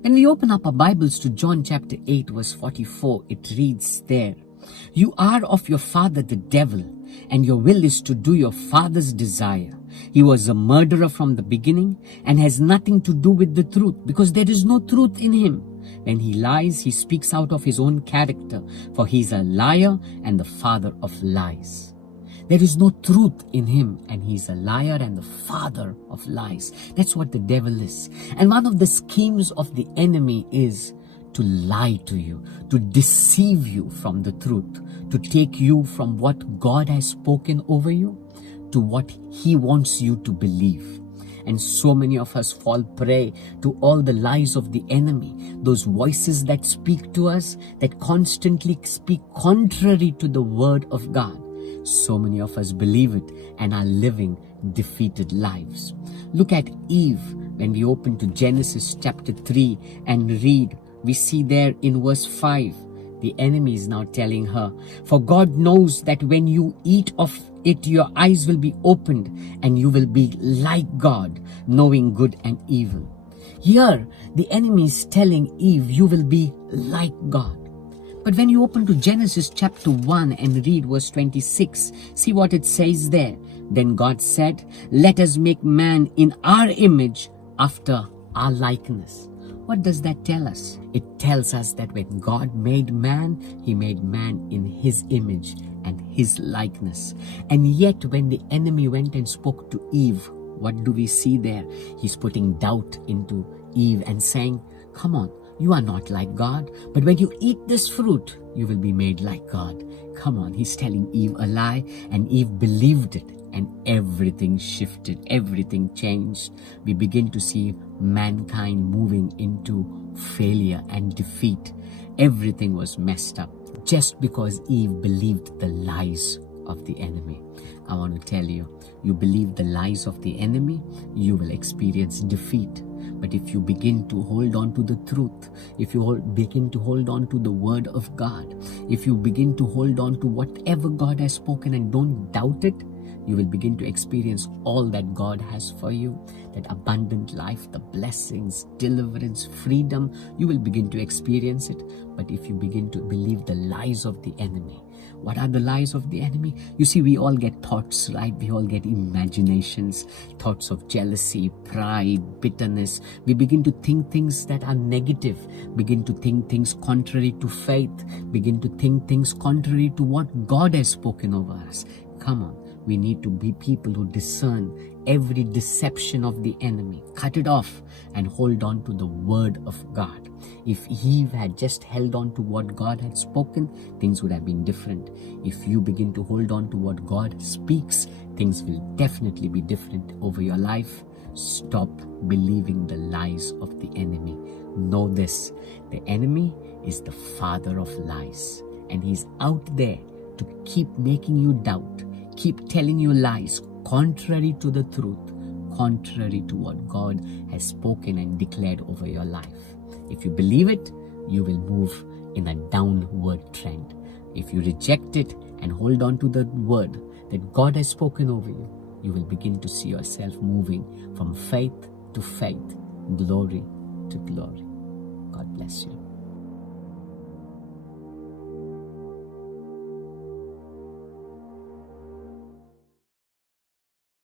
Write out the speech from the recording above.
When we open up our Bibles to John chapter 8 verse 44, it reads there, "You are of your father the devil, and your will is to do your father's desire. He was a murderer from the beginning and has nothing to do with the truth, because there is no truth in him. When he lies, he speaks out of his own character, for he is a liar and the father of lies." There is no truth in him, and he's a liar and the father of lies. That's what the devil is. And one of the schemes of the enemy is to lie to you, to deceive you from the truth, to take you from what God has spoken over you to what he wants you to believe. And so many of us fall prey to all the lies of the enemy, those voices that speak to us, that constantly speak contrary to the word of God. So many of us believe it and are living defeated lives. Look at Eve. When we open to Genesis chapter 3 and read, we see there in verse 5, the enemy is now telling her, "For God knows that when you eat of it, your eyes will be opened and you will be like God, knowing good and evil." Here, the enemy is telling Eve, you will be like God. But when you open to Genesis chapter 1 and read verse 26, see what it says there. "Then God said, let us make man in our image, after our likeness." What does that tell us? It tells us that when God made man, he made man in his image and his likeness. And yet when the enemy went and spoke to Eve, what do we see there? He's putting doubt into Eve and saying, "Come on, you are not like God, but when you eat this fruit, you will be made like God." Come on, he's telling Eve a lie, and Eve believed it, and everything shifted, everything changed. We begin to see mankind moving into failure and defeat. Everything was messed up just because Eve believed the lies of the enemy. I want to tell you, you believe the lies of the enemy, you will experience defeat. But if you begin to hold on to the truth, if you begin to hold on to the word of God, if you begin to hold on to whatever God has spoken and don't doubt it, you will begin to experience all that God has for you, that abundant life, the blessings, deliverance, freedom. You will begin to experience it. But if you begin to believe the lies of the enemy, what are the lies of the enemy? You see, we all get thoughts, right? We all get imaginations, thoughts of jealousy, pride, bitterness. We begin to think things that are negative, begin to think things contrary to faith, begin to think things contrary to what God has spoken over us. Come on. We need to be people who discern every deception of the enemy, cut it off, and hold on to the word of God. If Eve had just held on to what God had spoken, things would have been different. If you begin to hold on to what God speaks, things will definitely be different over your life. Stop believing the lies of the enemy. Know this, the enemy is the father of lies, and he's out there to keep making you doubt, keep telling you lies contrary to the truth, contrary to what God has spoken and declared over your life. If you believe it, you will move in a downward trend. If you reject it and hold on to the word that God has spoken over you, you will begin to see yourself moving from faith to faith, glory to glory. God bless you.